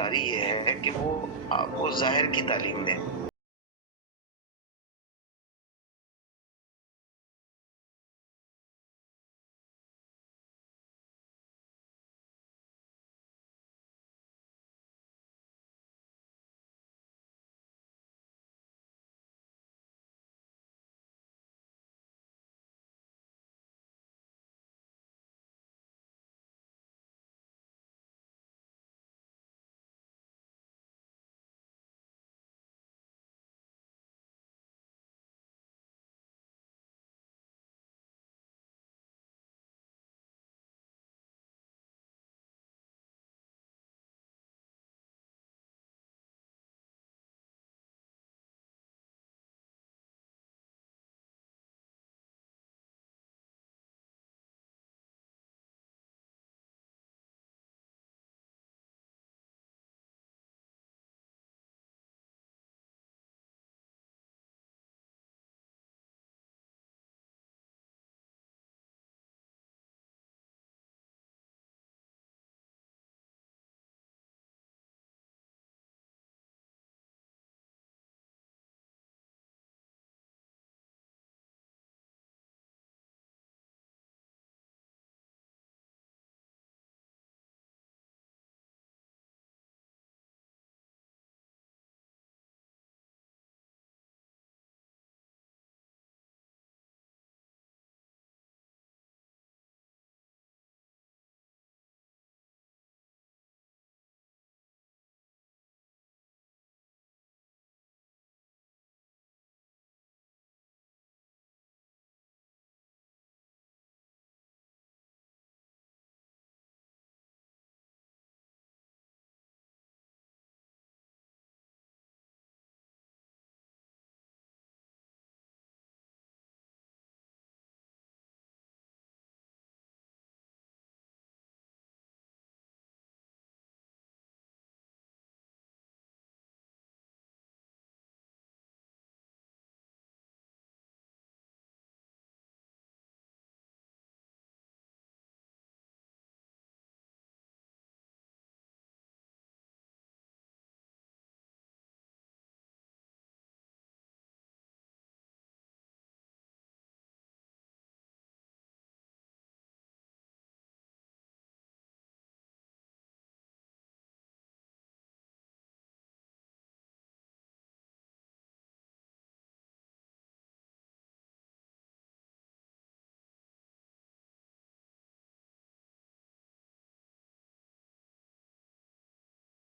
داری یہ ہے کہ وہ آپ کو ظاہر کی تعلیم دیں۔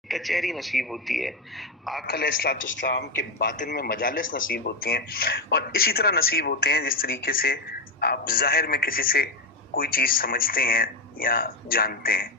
کچہری نصیب ہوتی ہے، آقا علیہ الصلوۃ والسلام کے باطن میں مجالس نصیب ہوتی ہیں، اور اسی طرح نصیب ہوتے ہیں جس طریقے سے آپ ظاہر میں کسی سے کوئی چیز سمجھتے ہیں یا جانتے ہیں۔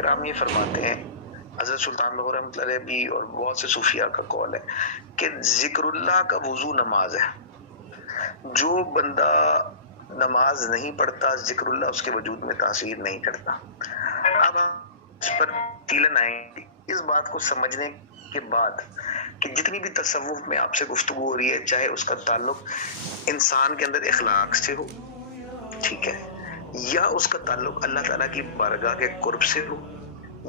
کرام یہ فرماتے ہیں, حضرت سلطان لاہور رحمۃ اللہ علیہ بھی اور بہت سے صوفیاء کا قول ہے کہ ذکر اللہ کا وضو نماز ہے. جو بندہ نماز نہیں پڑھتا ذکر اللہ اس کے وجود میں تاثیر نہیں کرتا. اب اس پر تیلن آئیں اس بات کو سمجھنے کے بعد کہ جتنی بھی تصوف میں آپ سے گفتگو ہو رہی ہے, چاہے اس کا تعلق انسان کے اندر اخلاق سے ہو, ٹھیک ہے, یا اس کا تعلق اللہ تعالیٰ کی بارگاہ کے قرب سے ہو,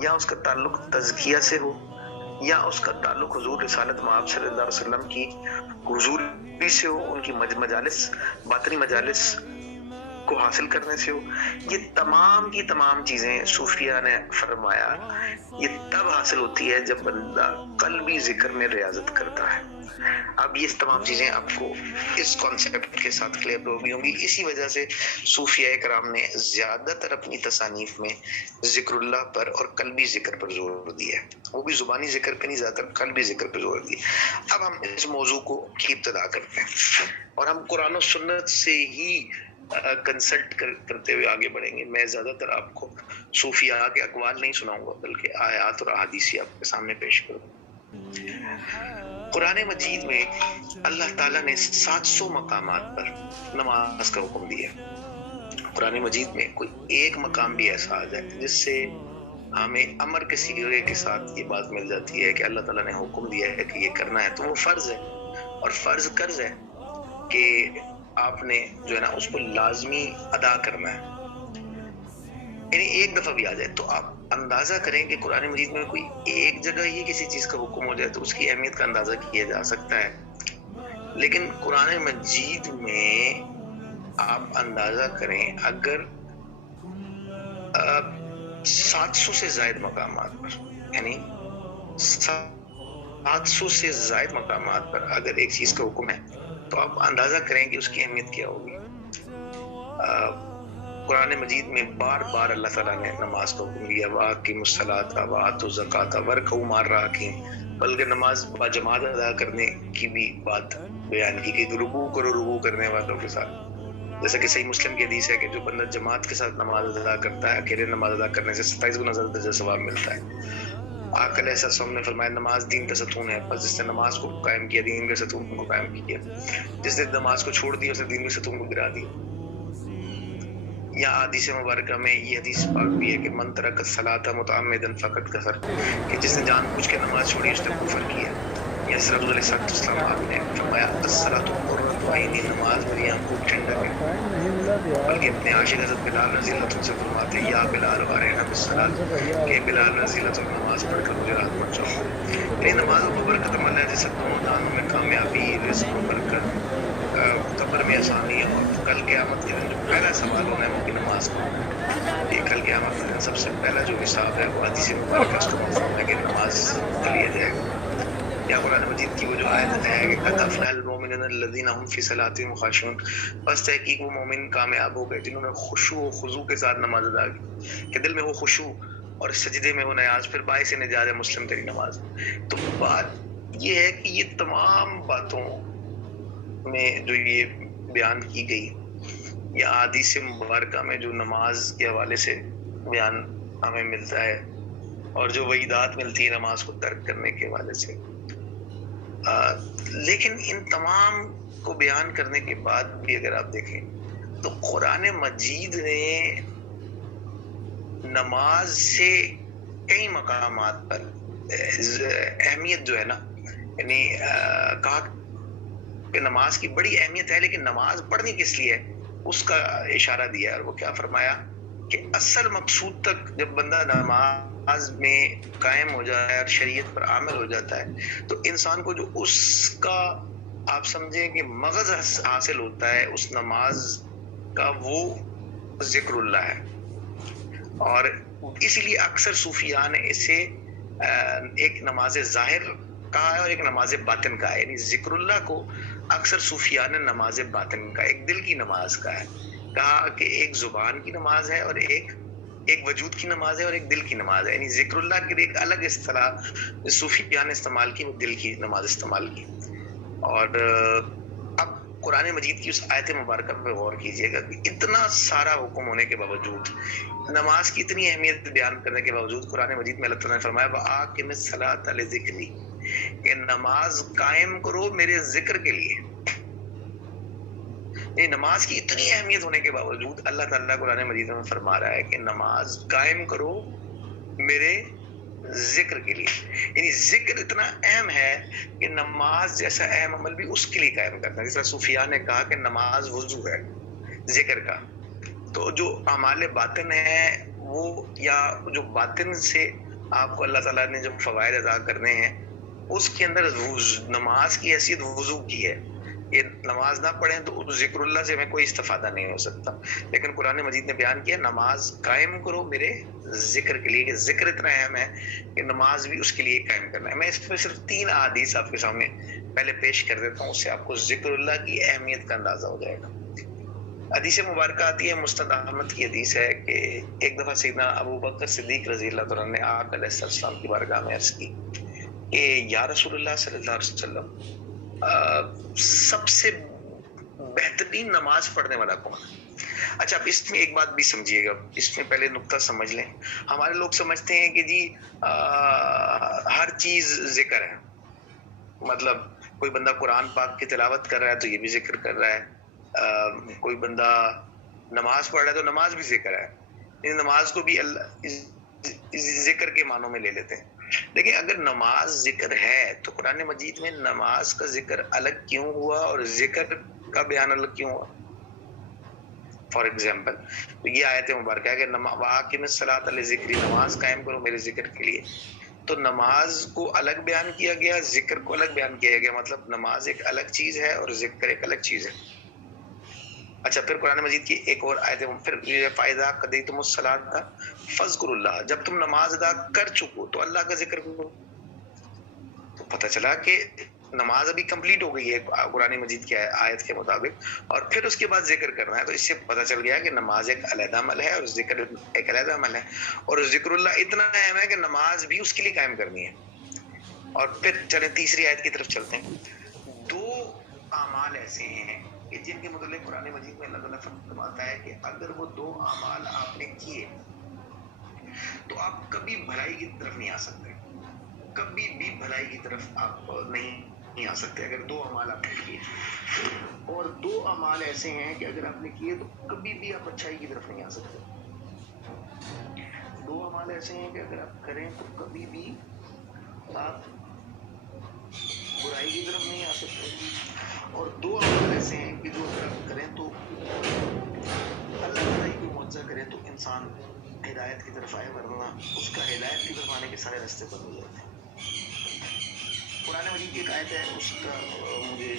یا اس کا تعلق تزکیہ سے ہو, یا اس کا تعلق حضور رسالت مآب صلی اللہ علیہ وسلم کی حضوری سے ہو, ان کی مجالس, باطنی مجالس کو حاصل کرنے سے ہو, یہ تمام کی تمام چیزیں صوفیاء نے فرمایا یہ تب حاصل ہوتی ہے جب بندہ قلبی ذکر میں ریاضت کرتا ہے. اب یہ تمام چیزیں آپ کو اس کانسیپٹ کے ساتھ کلیئر ہوگی ہوں گی. اسی وجہ سے صوفیاء کرام نے زیادہ تر اپنی تصانیف میں ذکر اللہ پر اور قلبی ذکر پر زور دیا ہے, وہ بھی زبانی ذکر پہ نہیں, زیادہ تر قلبی ذکر پہ زور دیا. اب ہم اس موضوع کو کی ابتدا کرتے ہیں اور ہم قرآن و سنت سے ہی کنسلٹ کرتے ہوئے آگے بڑھیں گے. میں زیادہ تر آپ کو صوفیاء کے اقوال نہیں سناؤں گا بلکہ آیات اور احادیث آپ کے سامنے پیش کروں. قرآن مجید میں اللہ تعالیٰ نے 700 مقامات پر نماز کا حکم دیا. قرآن مجید میں کوئی ایک مقام بھی ایسا آ جائے جس سے ہمیں امر کے صیغے کے ساتھ یہ بات مل جاتی ہے کہ اللہ تعالیٰ نے حکم دیا ہے کہ یہ کرنا ہے, تو وہ فرض ہے, اور فرض قرض ہے کہ آپ نے جو ہے نا اس کو لازمی ادا کرنا ہے. یعنی ایک دفعہ بھی آ جائے تو آپ اندازہ کریں کہ قرآن مجید میں کوئی ایک جگہ ہی کسی چیز کا حکم ہو جائے تو اس کی اہمیت کا اندازہ کیا جا سکتا ہے. لیکن قرآن مجید میں آپ اندازہ کریں اگر 700 سے زائد مقامات پر, یعنی 700 سے زائد مقامات پر اگر ایک چیز کا حکم ہے تو آپ اندازہ کریں کہ اس کی اہمیت کیا ہوگی. قرآن مجید میں بار بار اللہ تعالیٰ نے نماز کا حکم دیا, وَأَقِیمُوا الصَّلَاةَ وَآتُوا الزَّکَاةَ وَارْکَعُوا مَعَ الرَّاکِعِینَ, بلکہ نماز با جماعت ادا کرنے کی بھی بات بیان کی کہ رکوع کرو رکوع کرنے والوں کے ساتھ. جیسا کہ صحیح مسلم کی حدیث ہے کہ جو بندہ جماعت کے ساتھ نماز ادا کرتا ہے, اکیلے نماز ادا کرنے سے 27 گنا زیادہ درجہ ثواب ملتا ہے. آقا علیہ السلام نے فرمایا نماز دین کا ستون ہے, بس جس نے نماز کو قائم کیا دین کے ستون کو قائم کیا, جس نے نماز کو چھوڑ دیا اس نے دین کے ستون کو گرا دیا. یا حدیث مبارکہ میں یہ حدیث پاک بھی ہے کہ من ترک الصلاۃ متعمدا فقد کفر, کہ جس نے جان بوجھ کے نماز چھوڑی اس نے کفر کیا. یا حضرت علیہ السلام آپ نے فرمایا الصلاۃ قرۃ عینی, نماز میری آنکھوں کی ٹھنڈک ہے. بلکہ اپنے عاشق حضرت بلال رضی اللہ عنہ سے فرماتے ہیں یا بلال وارنا بالصلاۃ, کہ بلال رضی اللہ عنہ نماز پڑھ کر مجھے رات پہنچاؤ. یہ نماز و برکت عمل ہے جس سے دونوں دانوں میں کامیابی, رزق و برکت, قبر میں آسانی, اور کل قیامت کے دن جو پہلا سوال ہونا ہے وہ کی نماز کا. یہ کل قیامت کے دن سب سے پہلا جو حساب ہے وہ حدیث مبارکہ اس کو مفہوم ہے کہ نماز کا لیا جائے گا. یا قرآن مجید کی وہ جو آیت ہے کہ قد افلح المؤمنون الذین هم فی صلاتهم خاشعون, بس تحقیق وہ مومن کامیاب ہو گئے جنہوں نے خشوع و خضوع کے ساتھ نماز ادا کی, کہ دل میں وہ خشوع اور سجدے میں وہ نیاز, پھر باعث نجات مسلم تیری نماز. تو بات یہ ہے کہ یہ تمام باتوں میں جو یہ بیان کی گئی یا حدیث مبارکہ میں جو نماز کے حوالے سے بیان ہمیں ملتا ہے اور جو وعیدات ملتی ہے نماز کو ترک کرنے کے حوالے سے, لیکن ان تمام کو بیان کرنے کے بعد بھی اگر آپ دیکھیں تو قرآن مجید نے نماز سے کئی مقامات پر اہمیت جو ہے نا, یعنی کہا کہ نماز کی بڑی اہمیت ہے, لیکن نماز پڑھنی کس لیے ہے اس کا اشارہ دیا ہے. اور وہ کیا فرمایا کہ اصل مقصود تک جب بندہ نماز میں قائم ہو جائے اور شریعت پر عامل ہو جاتا ہے تو انسان کو جو اس کا آپ سمجھیں کہ مغز حاصل ہوتا ہے اس نماز کا, وہ ذکر اللہ ہے. اور اسی لیے اکثر صوفیاء نے اسے ایک نماز ظاہر کہا ہے اور ایک نماز باطن کہا ہے. یعنی ذکر اللہ کو اکثر صوفیاء نے نماز باطن کا, ایک دل کی نماز کا ہے, کہا کہ ایک زبان کی نماز ہے اور ایک وجود کی نماز ہے اور ایک دل کی نماز ہے. یعنی ذکر اللہ کے لیے ایک الگ اصطلاح صوفیاء نے استعمال کی, وہ دل کی نماز استعمال کی. اور اب قرآن مجید کی اس آیت مبارکہ پہ غور کیجئے گا کہ اتنا سارا حکم ہونے کے باوجود، نماز کی اتنی اہمیت بیان کرنے کے باوجود، قرآن مجید میں اللہ تعالیٰ نے فرمایا وَأَقِمِ الصَّلَاةَ لِذِكْرِي، کہ نماز قائم کرو میرے ذکر کے لیے۔ یہ نماز کی اتنی اہمیت ہونے کے باوجود اللہ تعالیٰ قرآن مجید میں فرما رہا ہے کہ نماز قائم کرو میرے ذکر کے لیے۔ یعنی ذکر اتنا اہم ہے کہ نماز جیسا اہم عمل بھی اس کے لیے قائم کرنا ہے۔ جیسا صوفیاء نے کہا کہ نماز وضو ہے ذکر کا، تو جو اعمال باطن ہے وہ، یا جو باطن سے آپ کو اللہ تعالیٰ نے جو فوائد ادا کرنے ہیں، اس کے اندر نماز کی حیثیت وضو کی ہے۔ یہ نماز نہ پڑھیں تو ذکر اللہ سے ہمیں کوئی استفادہ نہیں ہو سکتا، لیکن قرآن مجید نے بیان کیا نماز قائم کرو میرے ذکر کے لیے، کہ ذکر اتنا اہم ہے کہ نماز بھی اس کے لیے قائم کرنا ہے۔ میں اس میں صرف 3 احادیث آپ کے سامنے پہلے پیش کر دیتا ہوں، اس سے آپ کو ذکر اللہ کی اہمیت کا اندازہ ہو جائے گا۔ حدیث مبارکہ آتی ہے، مستند احمد کی حدیث ہے کہ ایک دفعہ سیدنا ابو بکر صدیق رضی اللہ عنہ نے آقا علیہ السلام کی بارگاہ میں عرض کی کہ یا رسول اللہ صلی اللہ علیہ وسلم، سب سے بہترین نماز پڑھنے والا کون ہے؟ اچھا، اب اس میں ایک بات بھی سمجھیے گا، اس میں پہلے نقطہ سمجھ لیں۔ ہمارے لوگ سمجھتے ہیں کہ جی ہر چیز ذکر ہے، مطلب کوئی بندہ قرآن پاک کی تلاوت کر رہا ہے تو یہ بھی ذکر کر رہا ہے، کوئی بندہ نماز پڑھ رہا ہے تو نماز بھی ذکر ہے، ان نماز کو بھی اللہ ذکر کے معنوں میں لے لیتے ہیں۔ لیکن اگر نماز ذکر ہے تو قرآن مجید میں نماز کا ذکر الگ کیوں ہوا اور ذکر کا بیان الگ کیوں ہوا؟ فار ایگزامپل، تو یہ آیت مبارکہ ہے کہ وَأَقِمِ الصَّلَاةَ لِذِكْرِي، نماز قائم کرو میرے ذکر کے لیے، تو نماز کو الگ بیان کیا گیا، ذکر کو الگ بیان کیا گیا، مطلب نماز ایک الگ چیز ہے اور ذکر ایک الگ چیز ہے۔ اچھا، پھر قرآن مجید کی ایک اور آیت، پھر فَإِذَا قَضَيْتُمُ الصَّلَاةَ فَاذْكُرُوا اللَّهَ، جب تم نماز ادا کر چکو تو اللہ کا ذکر کرو۔ تو پتہ چلا کہ نماز ابھی کمپلیٹ ہو گئی ہے قرآن مجید کی آیت کے مطابق، اور پھر اس کے بعد ذکر کرنا ہے، تو اس سے پتہ چل گیا کہ نماز ایک علیحدہ عمل ہے اور ذکر ایک علیحدہ عمل ہے، اور ذکر اللہ اتنا اہم ہے کہ نماز بھی اس کے لیے قائم کرنی ہے۔ اور پھر چلیں تیسری آیت کی طرف چلتے ہیں۔ 2 اعمال ایسے ہیں کہ جن کے متعلق قرآن مجید میں اللہ تعالیٰ فرماتا ہے کہ اگر وہ 2 اعمال آپ نے کیے تو آپ کبھی بھلائی کی طرف نہیں آ سکتے، کبھی بھی بھلائی کی طرف آپ نہیں آ سکتے اگر 2 اعمال آپ نے کیے۔ اور 2 اعمال ایسے ہیں کہ اگر آپ نے کیے تو کبھی بھی آپ اچھائی کی طرف نہیں آ سکتے۔ 2 اعمال ایسے ہیں کہ اگر آپ کریں تو کبھی بھی آپ برائی کی طرف نہیں آ سکتے، اور 2 اعمال ایسے ہیں کہ جو اگر آپ کریں تو اللہ تعالیٰ کی معجزہ کرے تو انسان ہدایت کی طرف آئے، ورنہ اس کا ہدایت کی طرف آنے کے سارے راستے بند ہو جاتے ہیں۔ قرآن مجید کی ایک آیت ہے، اس کا مجھے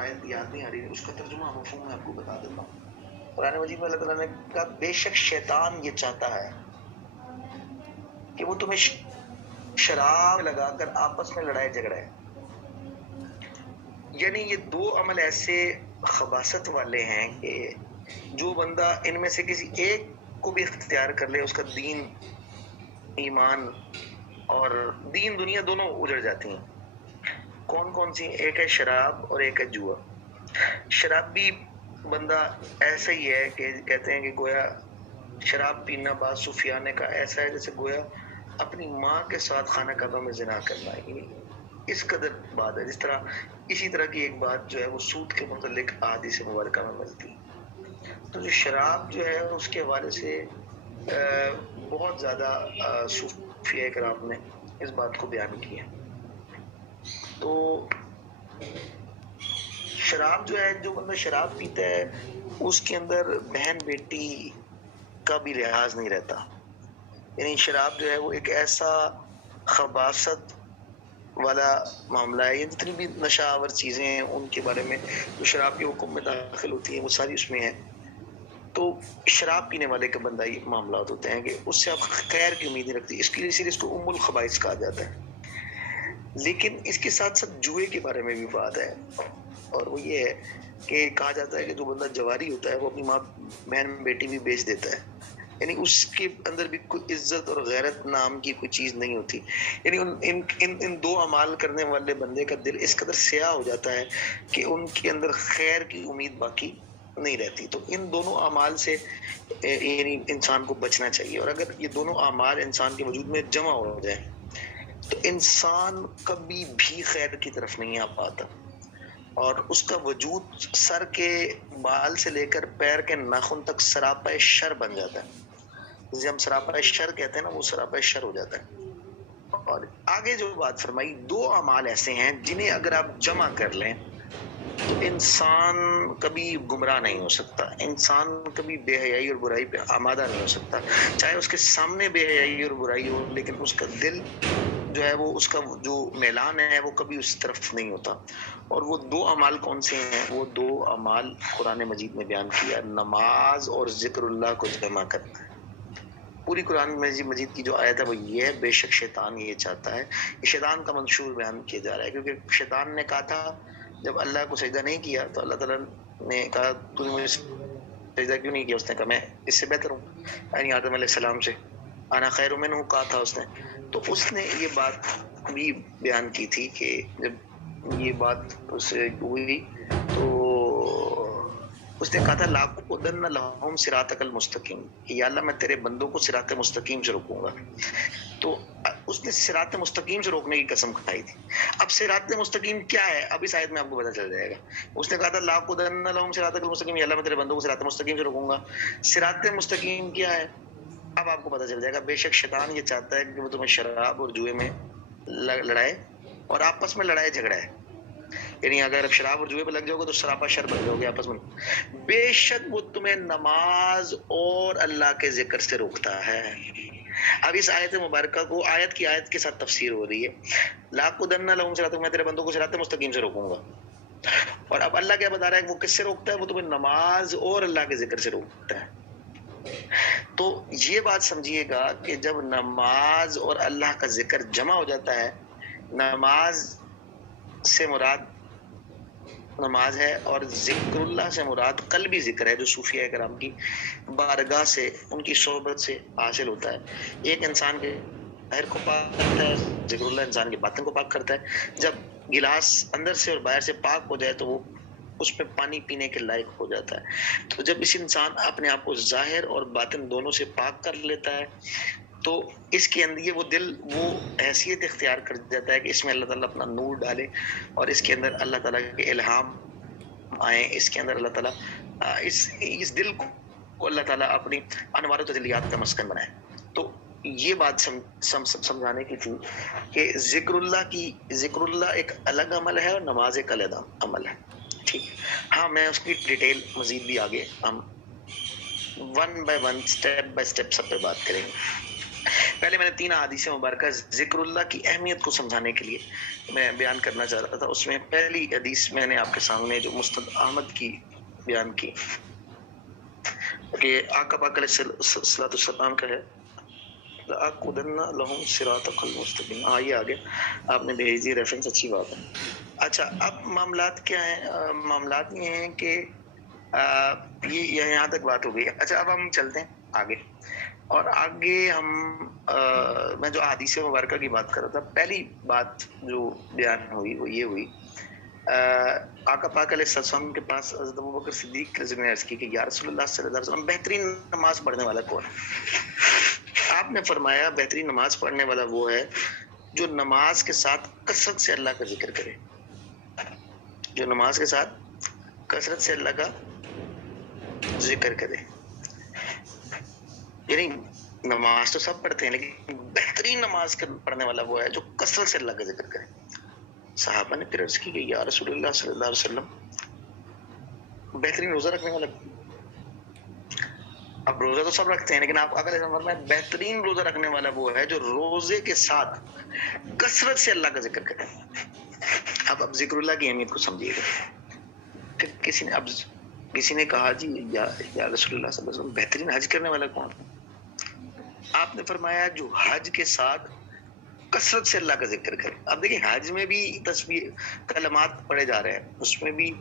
آیت یاد نہیں آ رہی ہے، اس کا ترجمہ مفہوم میں آپ کو بتا دیتا ہوں۔ قرآن مجید میں اللہ تعالیٰ نے کہا بے شک شیطان یہ چاہتا ہے کہ وہ تمہیں شراب لگا کر آپس میں لڑائے جھگڑے، یعنی یہ 2 عمل ایسے خباثت والے ہیں کہ جو بندہ ان میں سے کسی ایک کو بھی اختیار کر لے، اس کا دین، ایمان اور دین دنیا دونوں اجڑ جاتی ہیں۔ کون کون سی؟ ایک ہے شراب اور ایک ہے جوا۔ شراب بھی بندہ ایسا ہی ہے کہ کہتے ہیں کہ گویا شراب پینا، بعض صوفیاء نے کہا ایسا ہے جیسے گویا اپنی ماں کے ساتھ خانہ کعبہ میں زنا کرنا ہے، یعنی اس قدر بات ہے۔ جس طرح اسی طرح کی ایک بات جو ہے وہ سود کے متعلق احادیث مبارکہ میں ملتی ہے۔ تو جو شراب جو ہے اس کے حوالے سے بہت زیادہ صوفیاء کرام نے اس بات کو بیان کیا۔ تو شراب جو ہے، جو بندہ شراب پیتا ہے اس کے اندر بہن بیٹی کا بھی لحاظ نہیں رہتا، یعنی شراب جو ہے وہ ایک ایسا خباثت والا معاملہ ہے، جتنی بھی نشہ آور چیزیں ہیں ان کے بارے میں جو شراب کے حکم میں داخل ہوتی ہیں وہ ساری اس میں ہیں۔ تو شراب پینے والے کا بندہ یہ معاملات ہوتے ہیں کہ اس سے آپ خیر کی امید نہیں رکھتی، اس کے لیے اس کو ام الخبائث کہا جاتا ہے۔ لیکن اس کے ساتھ ساتھ جوئے کے بارے میں بھی بات ہے، اور وہ یہ ہے کہ کہا جاتا ہے کہ جو بندہ جواری ہوتا ہے وہ اپنی ماں بہن بیٹی بھی بیچ دیتا ہے، یعنی اس کے اندر بھی کوئی عزت اور غیرت نام کی کوئی چیز نہیں ہوتی. یعنی ان دو اعمال کرنے والے بندے کا دل اس قدر سیاہ ہو جاتا ہے کہ ان کے اندر خیر کی امید باقی نہیں رہتی. تو ان دونوں اعمال سے یعنی انسان کو بچنا چاہیے. اور اگر یہ دونوں اعمال انسان کے وجود میں جمع ہو جائیں تو انسان کبھی بھی خیر کی طرف نہیں آ پاتا، اور اس کا وجود سر کے بال سے لے کر پیر کے ناخن تک سراپا شر بن جاتا ہے. جسے ہم سراپا شر کہتے ہیں نا، وہ سراپا شر ہو جاتا ہے. اور آگے جو بات فرمائی، دو اعمال ایسے ہیں جنہیں اگر آپ جمع کر لیں تو انسان کبھی گمراہ نہیں ہو سکتا، انسان کبھی بے حیائی اور برائی پہ آمادہ نہیں ہو سکتا. چاہے اس کے سامنے بے حیائی اور برائی ہو، لیکن اس کا دل جو ہے وہ، اس کا جو میلان ہے وہ کبھی اس طرف نہیں ہوتا. اور وہ دو اعمال کون سے ہیں؟ وہ دو اعمال قرآن مجید میں بیان کیا، نماز اور ذکر اللہ کو جمع کرنا. پوری قرآن مجید کی جو آیت ہے وہ یہ ہے، بے شک شیطان یہ چاہتا ہے. یہ شیطان کا منشور بیان کیا جا رہا ہے، کیونکہ شیطان نے کہا تھا جب اللہ کو سجدہ نہیں کیا تو اللہ تعالیٰ نے کہا تو نے مجھے سجدہ کیوں نہیں کیا؟ اس نے کہا میں اس سے بہتر ہوں، یعنی آدم علیہ السلام سے، انا خیر منہ کہا تھا اس نے. تو اس نے یہ بات بھی بیان کی تھی کہ جب یہ بات اس سے ہوئی تو اس نے کہا تھا لاقعدن لہم صراطک المستقیم، یا اللہ میں تیرے بندوں کو صراط مستقیم سے روکوں گا. تو اس نے صراط مستقیم سے روکنے کی قسم کھائی تھی. اب صراط مستقیم کیا ہے اب اس آیت میں آپ کو پتہ چل جائے گا. اس نے کہا تھا لاقعدن لہم صراطک المستقیم، یا اللہ میں تیرے بندوں کو صراط مستقیم سے روکوں گا. صراط مستقیم کیا ہے اب آپ کو پتہ چل جائے گا. بے شک شیطان یہ چاہتا ہے کہ وہ تمہیں شراب اور جوئے میں لڑائے اور آپس میں لڑائے جھگڑائے. یعنی اگر آپ شراب اور جوئے پہ لگ جاؤ گے تو سراپا شر بن جاؤ گے آپس میں. بے شک وہ تمہیں نماز اور اللہ کے ذکر سے روکتا ہے. اب اس آیت مبارکہ کو آیت کے ساتھ تفسیر ہو رہی ہے، لاقعدن لہم صراط، میں تیرے بندوں کو صراط مستقیم سے روکوں گا. اور اب اللہ کیا بتا رہا ہے کہ وہ کس سے روکتا ہے؟ وہ تمہیں نماز اور اللہ کے ذکر سے روکتا ہے. تو یہ بات سمجھیے گا کہ جب نماز اور اللہ کا ذکر جمع ہو جاتا ہے، نماز سے مراد نماز ہے اور ذکر اللہ سے مراد قلبی ذکر ہے جو صوفیاء کرام کی بارگاہ سے، ان کی صحبت سے حاصل ہوتا ہے. ایک انسان کے ظاہر کو پاک کرتا ہے، ذکر اللہ انسان کے باطن کو پاک کرتا ہے. جب گلاس اندر سے اور باہر سے پاک ہو جائے تو وہ اس میں پانی پینے کے لائق ہو جاتا ہے. تو جب اس انسان اپنے آپ کو ظاہر اور باطن دونوں سے پاک کر لیتا ہے تو اس کے اندر یہ وہ دل وہ حیثیت اختیار کر جاتا ہے کہ اس میں اللہ تعالیٰ اپنا نور ڈالے اور اس کے اندر اللہ تعالیٰ کے الہام آئیں. اس کے اندر اللہ تعالیٰ اس دل کو اللہ تعالیٰ اپنی انوار و تجلیات کا مسکن بنائے. تو یہ بات سمجھانے کی تھی کہ ذکر اللہ ایک الگ عمل ہے اور نماز ایک الگ عمل ہے. ٹھیک، ہاں میں اس کی ڈیٹیل مزید بھی آگے ہم one by one step by step سب پہ بات کریں گے. پہلے میں نے 3 احادیث مبارکہ ذکر اللہ کی اہمیت کو سمجھانے کے لیے میں بیان کرنا چاہ رہا تھا. اس میں پہلی حدیث میں نے آپ کے سامنے جو مستند احمد کی بیان کی کہ آقا پاک علیہ الصلوۃ والسلام کا ہے لَأَقْعُدَنَّ لَهُمْ صِرَاطَكَ الْمُسْتَقِيمَ. یہ آگے آپ نے بھیج دی ریفرنس، اچھی بات ہے. اچھا اب معاملات کیا ہیں؟ معاملات یہ ہیں کہ یہ یہاں تک بات ہو گئی. اچھا اب ہم چلتے ہیں آگے، اور آگے میں جو احادیث مبارکہ کی بات کر رہا تھا، پہلی بات جو بیان ہوئی وہ یہ ہوئی، آقا پاک علیہ السلام کے پاس حضرت ابوبکر صدیق نے عرض کی کہ یا رسول اللہ صلی اللہ علیہ وسلم بہترین نماز پڑھنے والا کون ہے؟ آپ نے فرمایا بہترین نماز پڑھنے والا وہ ہے جو نماز کے ساتھ کثرت سے اللہ کا ذکر کرے، جو نماز کے ساتھ کثرت سے اللہ کا ذکر کرے. یعنی نماز تو سب پڑھتے ہیں لیکن بہترین نماز پڑھنے والا وہ ہے جو کثرت سے اللہ کا ذکر کرے. صحابہ نے پھر عرض کی کہ یا رسول اللہ صلی اللہ علیہ وسلم بہترین روزہ رکھنے والا. اب روزہ تو سب رکھتے ہیں لیکن آپ آقا علیہ السلام میں بہترین روزہ رکھنے والا وہ ہے جو روزے کے ساتھ کثرت سے اللہ کا ذکر کرے. اب ذکر اللہ کی اہمیت کو سمجھیے گا. کسی نے کہا جی یا رسول اللہ صلی اللہ علیہ وسلم بہترین حج کرنے والا کون؟ آپ نے فرمایا جو حج کے ساتھ کثرت سے اللہ کا ذکر کرے. اب دیکھیں حج میں بھی تسبیح کلمات پڑھے جا رہے ہیں، اس میں بھی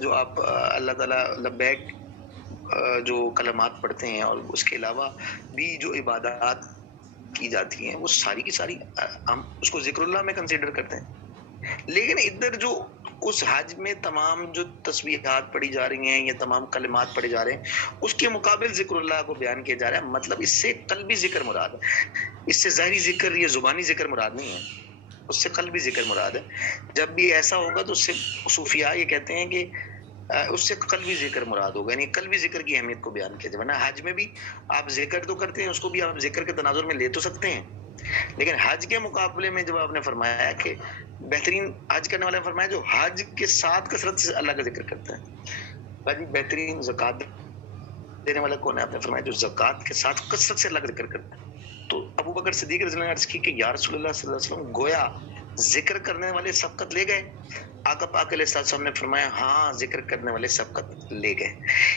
جو آپ اللہ تعالیٰ لبیک جو کلمات پڑھتے ہیں اور اس کے علاوہ بھی جو عبادات کی جاتی ہیں وہ ساری کی ساری ہم اس کو ذکر اللہ میں کنسیڈر کرتے ہیں. لیکن ادھر جو اس حج میں تمام جو تسبیحات پڑھی جا رہی ہیں یا تمام کلمات پڑھے جا رہے ہیں اس کے مقابل ذکر اللہ کو بیان کیا جا رہا ہے. مطلب اس سے قلبی ذکر مراد ہے, اس سے ظاہری ذکر یا زبانی ذکر مراد نہیں ہے, اس سے قلبی ذکر مراد ہے. جب بھی ایسا ہوگا تو اس سے صوفیاء یہ کہتے ہیں کہ اس سے قلبی ذکر مراد ہوگا, یعنی قلبی ذکر کی اہمیت کو بیان کیا جائے. ورنہ حج میں بھی آپ ذکر تو کرتے ہیں, اس کو بھی آپ ذکر کے تناظر میں لے تو سکتے ہیں, لیکن حج کے مقابلے میں جب آپ نے فرمایا کہ بہترین حج کرنے والے نے فرمایا جو حج کے ساتھ کثرت سے اللہ کا ذکر کرتا ہے. بھائی بہترین زکات دینے والا کون ہے؟ آپ نے فرمایا جو زکات کے ساتھ کثرت سے اللہ کا ذکر کرتا ہے. تو ابو بکر صدیق رضی اللہ عنہ نے عرض کی کہ یا رسول اللہ صلی اللہ علیہ وسلم گویا ذکر کرنے والے سبقت لے گئے. آقا پاک علیہ السلام نے فرمایا ہاں ذکر کرنے والے سبقت لے گئے.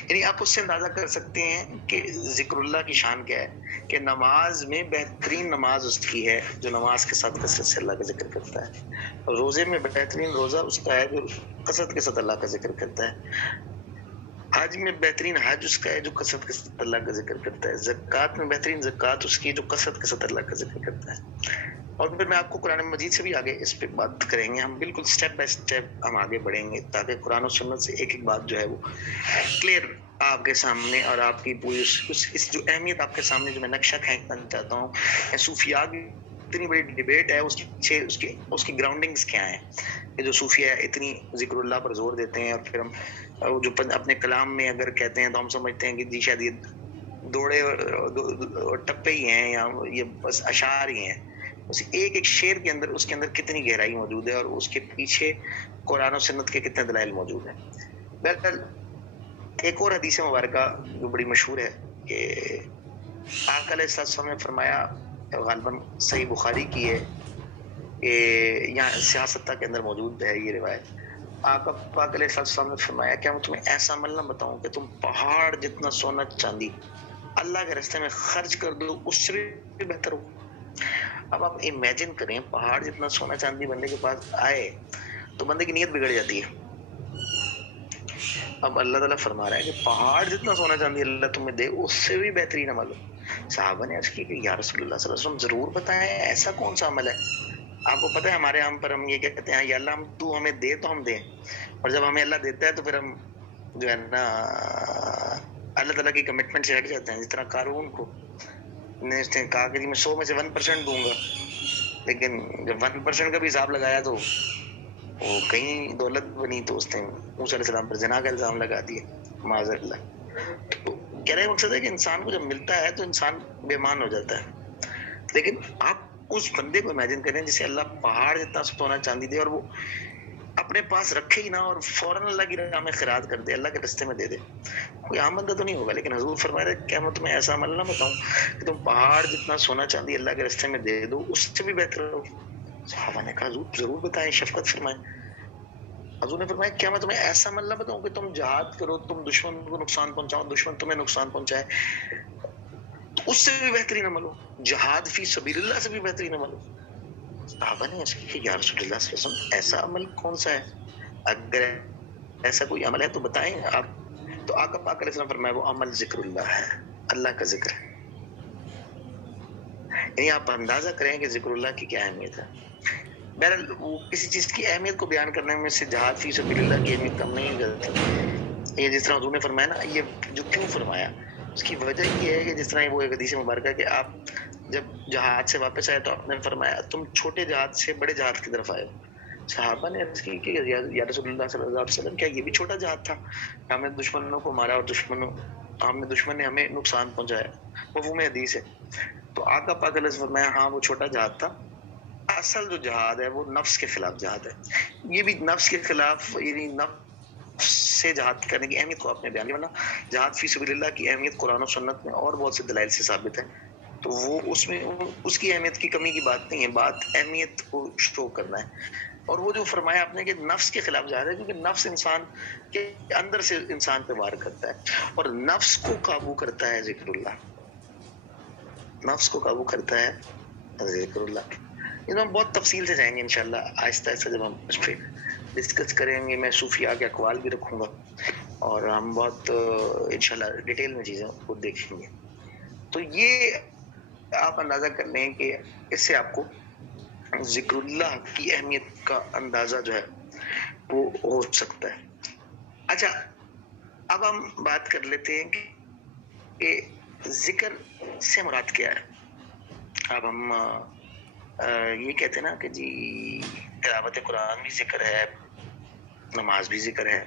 یعنی آپ اس سے اندازہ کر سکتے ہیں کہ ذکر اللہ کی شان کیا ہے, کہ نماز میں بہترین نماز اس کی ہے جو نماز کے ساتھ کثرت سے اللہ کا ذکر کرتا ہے. روزے میں بہترین روزہ اس کا ہے جو کثرت کے ساتھ اللہ کا ذکر کرتا ہے. حج میں بہترین حج اس کا ہے جو کثرت کے ساتھ اللہ کا ذکر کرتا ہے. زکات میں بہترین زکات اس کی جو کثرت کے ساتھ اللہ کا ذکر کرتا ہے. اور پھر میں آپ کو قرآن مجید سے بھی آگے اس پہ بات کریں گے, ہم بالکل سٹیپ بائی سٹیپ ہم آگے بڑھیں گے تاکہ قرآن و سنت سے ایک ایک بات جو ہے وہ کلیئر آپ کے سامنے اور آپ کی پوری اس جو اہمیت آپ کے سامنے جو میں نقشہ کھینچنا چاہتا ہوں. صوفیاء کی اتنی بڑی ڈیبیٹ ہے, اس کے پیچھے اس کی گراؤنڈنگز کیا ہیں, کہ جو صوفیاء اتنی ذکر اللہ پر زور دیتے ہیں اور پھر ہم جو اپنے کلام میں اگر کہتے ہیں تو ہم سمجھتے ہیں کہ جی شاید یہ دوڑے اور ٹپے ہی ہیں یا یہ بس اشعار ہی ہیں. اس ایک ایک شعر کے اندر اس کے اندر کتنی گہرائی موجود ہے اور اس کے پیچھے قرآن و سنت کے کتنے دلائل موجود ہیں. بہرحال ایک اور حدیث مبارکہ جو بڑی مشہور ہے کہ آقا علیہ السلام نے فرمایا, غالباً صحیح بخاری کی ہے, کہ یہاں سیاستہ کے اندر موجود ہے یہ روایت. آقا پاک علیہ السلام نے فرمایا کیا میں تمہیں ایسا عمل نہ بتاؤں کہ تم پہاڑ جتنا سونا چاندی اللہ کے راستے میں خرچ کر دو, اس سے بھی بہتر ہو. اب آپ امیجن کریں پہاڑ جتنا سونا چاندی بندے کے پاس آئے تو بندے کی نیت بگڑ جاتی ہے. اب اللہ تعالیٰ فرما رہا ہے کہ پہاڑ جتنا سونا چاندی اللہ تمہیں دے اس سے بھی بہترین عمل ہو. صحابہ نے عرض کی کہ یا رسول اللہ صلی اللہ علیہ وسلم ضرور بتائیں ایسا کون سا عمل ہے. آپ کو پتہ ہے ہمارے ہم پر ہم یہ کہتے ہیں یا اللہ تو ہمیں دے تو ہم دیں, اور جب ہمیں اللہ دیتا ہے تو پھر ہم جو ہے نا اللہ تعالیٰ کی کمٹمنٹ سے ہٹ جاتے ہیں. جس طرح قارون کو نے اس نے کہا کہ میں 100 میں سے 1% دوں گا, لیکن جب 1% کا بھی حساب لگایا تو وہ کہیں دولت بنی تو اس نے موسیٰ علیہ السلام پر زنا کا الزام لگا دیا معاذ اللہ. تو کہہ رہے مقصد ہے کہ انسان کو جب ملتا ہے تو انسان بے ایمان ہو جاتا ہے. لیکن آپ اس بندے کو امیجن کریں جسے اللہ پہاڑ جتنا سونا چاندی دے اور وہ اپنے پاس رکھے ہی نہ اور فوراً اللہ کی راہ میں خیرات کر دے, اللہ کے راستے میں دے دے. کوئی عام بندہ تو نہیں ہوگا, لیکن حضور فرما رہے کیا میں تمہیں ایسا عمل نہ بتاؤں کہ تم پہاڑ جتنا سونا چاندی اللہ کے راستے میں دے دو اس سے بھی بہتر ہو. صحابہ نے کہا حضور ضرور بتائیں, شفقت فرمائیں. حضور نے فرمایا کیا میں تمہیں ایسا عمل نہ بتاؤں کہ تم جہاد کرو, تم دشمن کو نقصان پہنچاؤ, دشمن تمہیں نقصان پہنچائے, اس سے بھی بہترین عمل ہو, جہاد فی سبیل اللہ سے بھی بہترین عمل ہو. صحابہ نے ایسا کہ یا رسول اللہ صلی اللہ علیہ وسلم ایسا عمل کون سا ہے, اگر ایسا کوئی عمل ہے تو بتائیں آپ. تو آقا پاک علیہ السلام فرمایا وہ عمل ذکر اللہ ہے, اللہ کا ذکر ہے. یعنی آپ اندازہ کریں کہ ذکر اللہ کی کیا اہمیت ہے. بہرحال وہ کسی چیز کی اہمیت کو بیان کرنے میں سے جہاد فی سبیل اللہ کی اہمیت کم نہیں کرتی. یہ جس طرح حضور نے فرمایا نا, یہ جو کیوں فرمایا اس کی وجہ یہ ہے کہ جس طرح وہ ایک حدیث مبارکہ کہ آپ جب جہاد سے واپس آئے تو آپ نے فرمایا تم چھوٹے جہاد سے بڑے جہاد کی طرف آئے. صحابہ نے عرض کی کہ یا رسول اللہ صلی اللہ علیہ وسلم کیا یہ بھی چھوٹا جہاد تھا, ہم نے دشمنوں کو مارا اور دشمن نے ہمیں نقصان پہنچایا, مفہوم حدیث ہے. تو آقا پاک علیہ وسلم فرمایا ہاں وہ چھوٹا جہاد تھا, اصل جو جہاد ہے وہ نفس کے خلاف جہاد ہے. یہ بھی نفس کے خلاف یعنی نفس سے جہاد کرنے کی اہمیت کو آپ نے بیان کیا, ورنہ جہاد فی سبیل اللہ کی اہمیت قرآن و سنت میں اور بہت سے دلائل سے ثابت ہے. تو وہ اس میں اس کی اہمیت کی کمی کی بات نہیں ہے, بات اہمیت کو شو کرنا ہے. اور وہ جو فرمایا آپ نے کہ نفس کے خلاف جہاد ہے, کیونکہ نفس انسان کے اندر سے انسان پہ وار کرتا ہے اور نفس کو قابو کرتا ہے ذکر اللہ, نفس کو قابو کرتا ہے ذکر اللہ. اس ہم بہت تفصیل سے جائیں گے انشاءاللہ, آہستہ آہستہ جب ہم اس پہ ڈسکس کریں گے. میں صوفیاء کے اقوال بھی رکھوں گا اور ہم بہت انشاءاللہ ڈیٹیل میں چیزیں کو دیکھیں گے. تو یہ آپ اندازہ کر لیں کہ اس سے آپ کو ذکر اللہ کی اہمیت کا اندازہ جو ہے وہ ہو سکتا ہے. اچھا اب ہم بات کر لیتے ہیں کہ ذکر سے مراد کیا ہے. اب ہم یہ کہتے ہیں نا کہ جی تلاوت قرآن بھی ذکر ہے، نماز بھی ذکر ہے،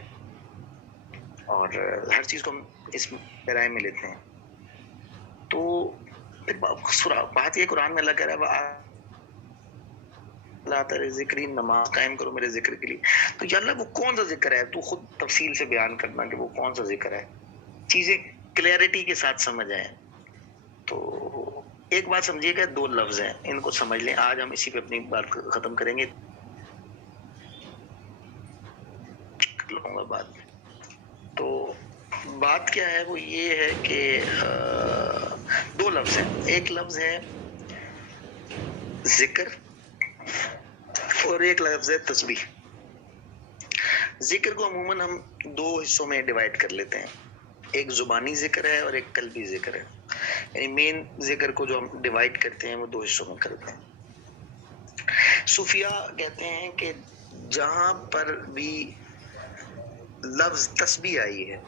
اور ہر چیز کو ہم اس پیرائے میں لیتے ہیں. تو بات یہ قرآن میں اللہ کہہ رہا ہے اللہ تعالی ذکری، نماز قائم کرو میرے ذکر کے لیے. تو یا اللہ وہ کون سا ذکر ہے، تو خود تفصیل سے بیان کرنا کہ وہ کون سا ذکر ہے، چیزیں کلیئرٹی کے ساتھ سمجھ آئیں. تو ایک بات سمجھیے گا، دو لفظ ہیں، ان کو سمجھ لیں. آج ہم اسی پہ اپنی بات ختم کریں گے، لوں گا بعد میں. تو بات کیا ہے، وہ یہ ہے کہ دو لفظ ہیں. ایک لفظ ہے ذکر اور ایک لفظ ہے تسبیح. ذکر کو عموماً ہم دو حصوں میں ڈیوائڈ کر لیتے ہیں، ایک زبانی ذکر ہے اور ایک قلبی ذکر ہے. یعنی مین ذکر کو جو ہم ڈیوائڈ کرتے ہیں وہ دو حصوں میں کرتے ہیں. صوفیاء کہتے ہیں کہ جہاں پر بھی لفظ تسبیح آئی ہے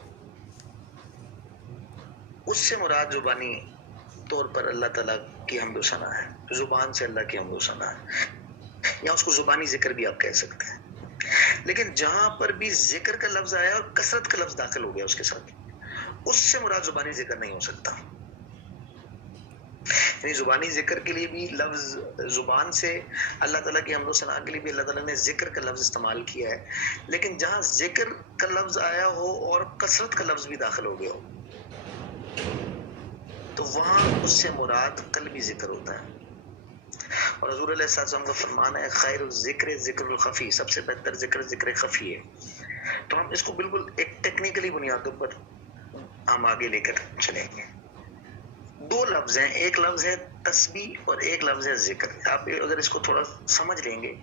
اس سے مراد زبانی طور پر اللہ تعالیٰ کی حمد و ثنا ہے، زبان سے اللہ کی حمد و ثنا ہے، یا اس کو زبانی ذکر بھی آپ کہہ سکتے ہیں. لیکن جہاں پر بھی ذکر کا لفظ آیا اور کثرت کا لفظ داخل ہو گیا اس کے ساتھ، اس سے مراد زبانی ذکر نہیں ہو سکتا. یعنی زبانی ذکر کے لیے بھی لفظ زبان سے اللہ تعالیٰ کی حمد و ثنا کے لیے بھی اللہ تعالیٰ نے ذکر کا لفظ استعمال کیا ہے. لیکن جہاں ذکر کا لفظ آیا ہو اور کثرت کا لفظ بھی داخل ہو گیا ہو تو وہاں اس سے مراد قلبی ذکر ہوتا ہے. اور حضور علیہ السلام کا فرمان ہے خیر الذکر ذکر الخفی، سب سے بہتر ذکر ذکر خفی ہے. تو ہم اس کو بالکل ایک ٹیکنیکلی بنیادوں پر ہم آگے لے کر چلیں گے. دو لفظ ہیں، ایک لفظ ہے تسبیح اور ایک لفظ ہے ذکر. آپ اگر اس کو تھوڑا سمجھ لیں گے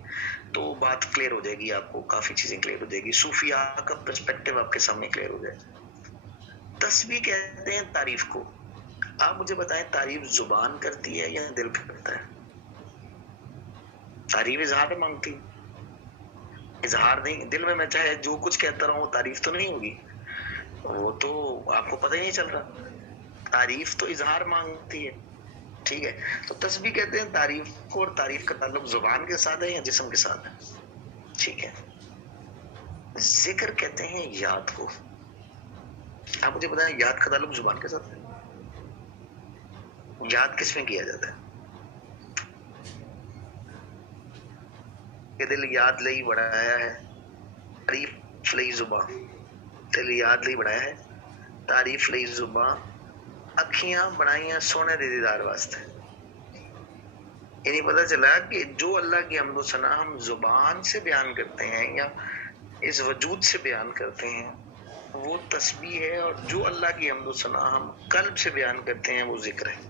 تو بات کلیئر ہو جائے گی، آپ کو کافی چیزیں کلیئر ہو جائے گی، صوفیاء کا پرسپیکٹو آپ کے سامنے کلیئر ہو جائے. تسبیح کہتے ہیں تعریف کو. آپ مجھے بتائیں تعریف زبان کرتی ہے یا دل کرتا ہے؟ تعریف اظہار مانگتی، اظہار نہیں. دل میں چاہے جو کچھ کہتا رہا ہوں تعریف تو نہیں ہوگی، وہ تو آپ کو پتہ ہی نہیں چل رہا. تعریف تو اظہار مانگتی ہے، ٹھیک ہے. تو تسبیح کہتے ہیں تعریف کو، اور تعریف کا تعلق زبان کے ساتھ ہے یا جسم کے ساتھ ہے، ٹھیک ہے. ذکر کہتے ہیں یاد کو. آپ مجھے بتائیں یاد کا تعلق زبان کے ساتھ ہے؟ یاد کس میں کیا جاتا ہے؟ کہ دل یاد لئی بڑھایا ہے، تعریف لئی زبان. دل یاد لئی بڑھایا ہے، تعریف لئی زبان، اکھیاں بنائیاں سونے دے دیدار واسطے. یعنی پتہ چلا کہ جو اللہ کی حمد و ثنا ہم زبان سے بیان کرتے ہیں یا اس وجود سے بیان کرتے ہیں وہ تسبیح ہے، اور جو اللہ کی حمد و ثنا ہم قلب سے بیان کرتے ہیں وہ ذکر ہے.